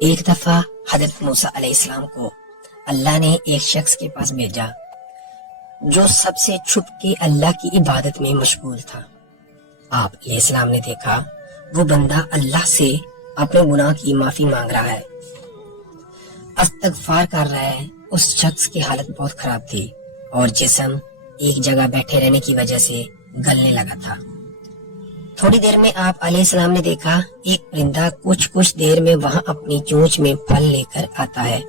ایک دفعہ حضرت موسیٰ علیہ السلام کو اللہ نے ایک شخص کے پاس بھیجا جو سب سے چھپ کے اللہ کی عبادت میں مشغول تھا۔ آپ علیہ السلام نے دیکھا وہ بندہ اللہ سے اپنے گناہ کی معافی مانگ رہا ہے، استغفار کر رہا ہے۔ اس شخص کی حالت بہت خراب تھی اور جسم ایک جگہ بیٹھے رہنے کی وجہ سے گلنے لگا تھا۔ تھوڑی دیر میں آپ علیہ السلام نے دیکھا ایک پرندہ کچھ دیر میں وہاں اپنی چونچ میں پھل لے کر آتا ہے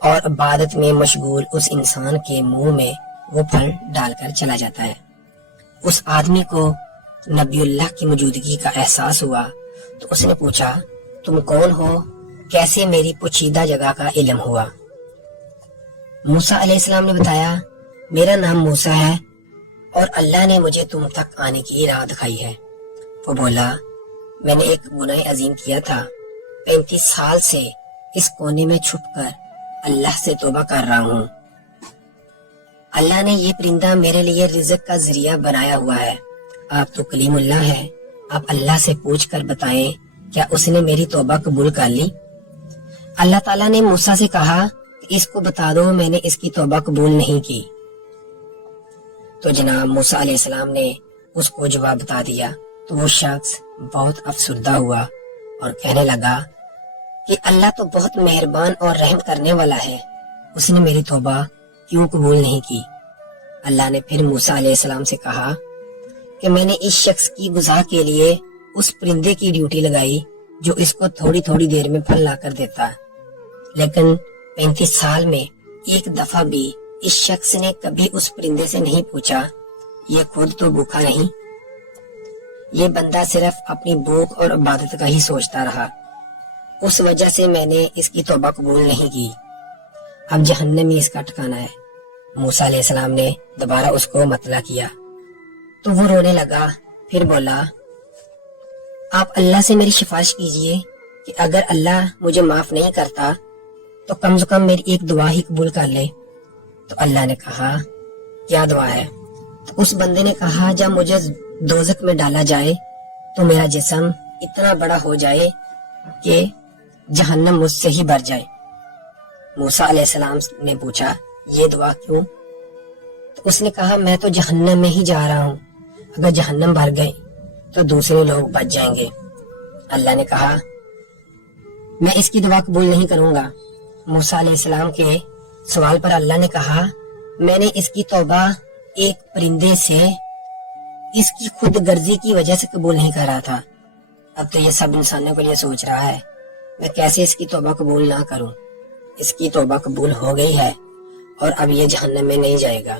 اور عبادت میں مشغول اس انسان کے منہ میں وہ پھل ڈال کر چلا جاتا ہے۔ اس آدمی کو نبی اللہ کی موجودگی کا احساس ہوا تو اس نے پوچھا، تم کون ہو؟ کیسے میری پوشیدہ جگہ کا علم ہوا؟ موسیٰ علیہ السلام نے بتایا، میرا نام موسیٰ ہے اور اللہ نے مجھے تم تک آنے کی راہ دکھائی ہے۔ وہ بولا، میں نے ایک گناہ عظیم کیا تھا، 35 سال سے اس کونے میں چھپ کر اللہ سے توبہ کر رہا ہوں۔ اللہ نے یہ پرندہ میرے لیے رزق کا ذریعہ بنایا ہوا ہے۔ آپ تو کلیم اللہ ہے، آپ اللہ سے پوچھ کر بتائیں کیا اس نے میری توبہ قبول کر لی؟ اللہ تعالیٰ نے موسیٰ سے کہا کہ اس کو بتا دو میں نے اس کی توبہ قبول نہیں کی۔ تو جناب موسیٰ علیہ السلام نے اس کو جواب بتا دیا تو وہ شخص بہت افسردہ ہوا اور کہنے لگا کہ اللہ تو بہت مہربان اور رحم کرنے والا ہے، اس نے میری توبہ کیوں قبول نہیں کی؟ اللہ نے پھر موسیٰ علیہ السلام سے کہا کہ میں نے اس شخص کی غذا کے لیے اس پرندے کی ڈیوٹی لگائی جو اس کو تھوڑی دیر میں پھل لا کر دیتا، لیکن 35 سال میں ایک دفعہ بھی اس شخص نے کبھی اس پرندے سے نہیں پوچھا یہ خود تو بھوکا نہیں؟ یہ بندہ صرف اپنی بھوک اور عبادت کا ہی سوچتا رہا، اس وجہ سے میں نے اس کی توبہ قبول نہیں کی، اب جہنم ہی اس کا ٹھکانہ ہے۔ موسیٰ علیہ السلام نے دوبارہ اس کو مطلع کیا تو وہ رونے لگا، پھر بولا، آپ اللہ سے میری سفارش کیجئے کہ اگر اللہ مجھے معاف نہیں کرتا تو کم از کم میری ایک دعا ہی قبول کر لے۔ تو اللہ نے کہا، کیا دعا ہے؟ تو اس بندے نے کہا، جب مجھے دوزخ میں ڈالا جائے تو میرا جسم اتنا بڑا ہو جائے کہ جہنم مجھ سے ہی بھر جائے۔ موسیٰ علیہ السلام نے پوچھا، یہ دعا کیوں؟ تو اس نے کہا، میں تو جہنم میں ہی جا رہا ہوں، اگر جہنم بھر گئی تو دوسرے لوگ بچ جائیں گے۔ اللہ نے کہا، میں اس کی دعا قبول نہیں کروں گا۔ موسیٰ علیہ السلام کے سوال پر اللہ نے کہا، میں نے اس کی توبہ ایک پرندے سے اس کی خود غرضی کی وجہ سے قبول نہیں کر رہا تھا، اب تو یہ سب انسانوں کے لیے سوچ رہا ہے میں کیسے اس کی توبہ قبول نہ کروں۔ اس کی توبہ قبول ہو گئی ہے اور اب یہ جہنم میں نہیں جائے گا۔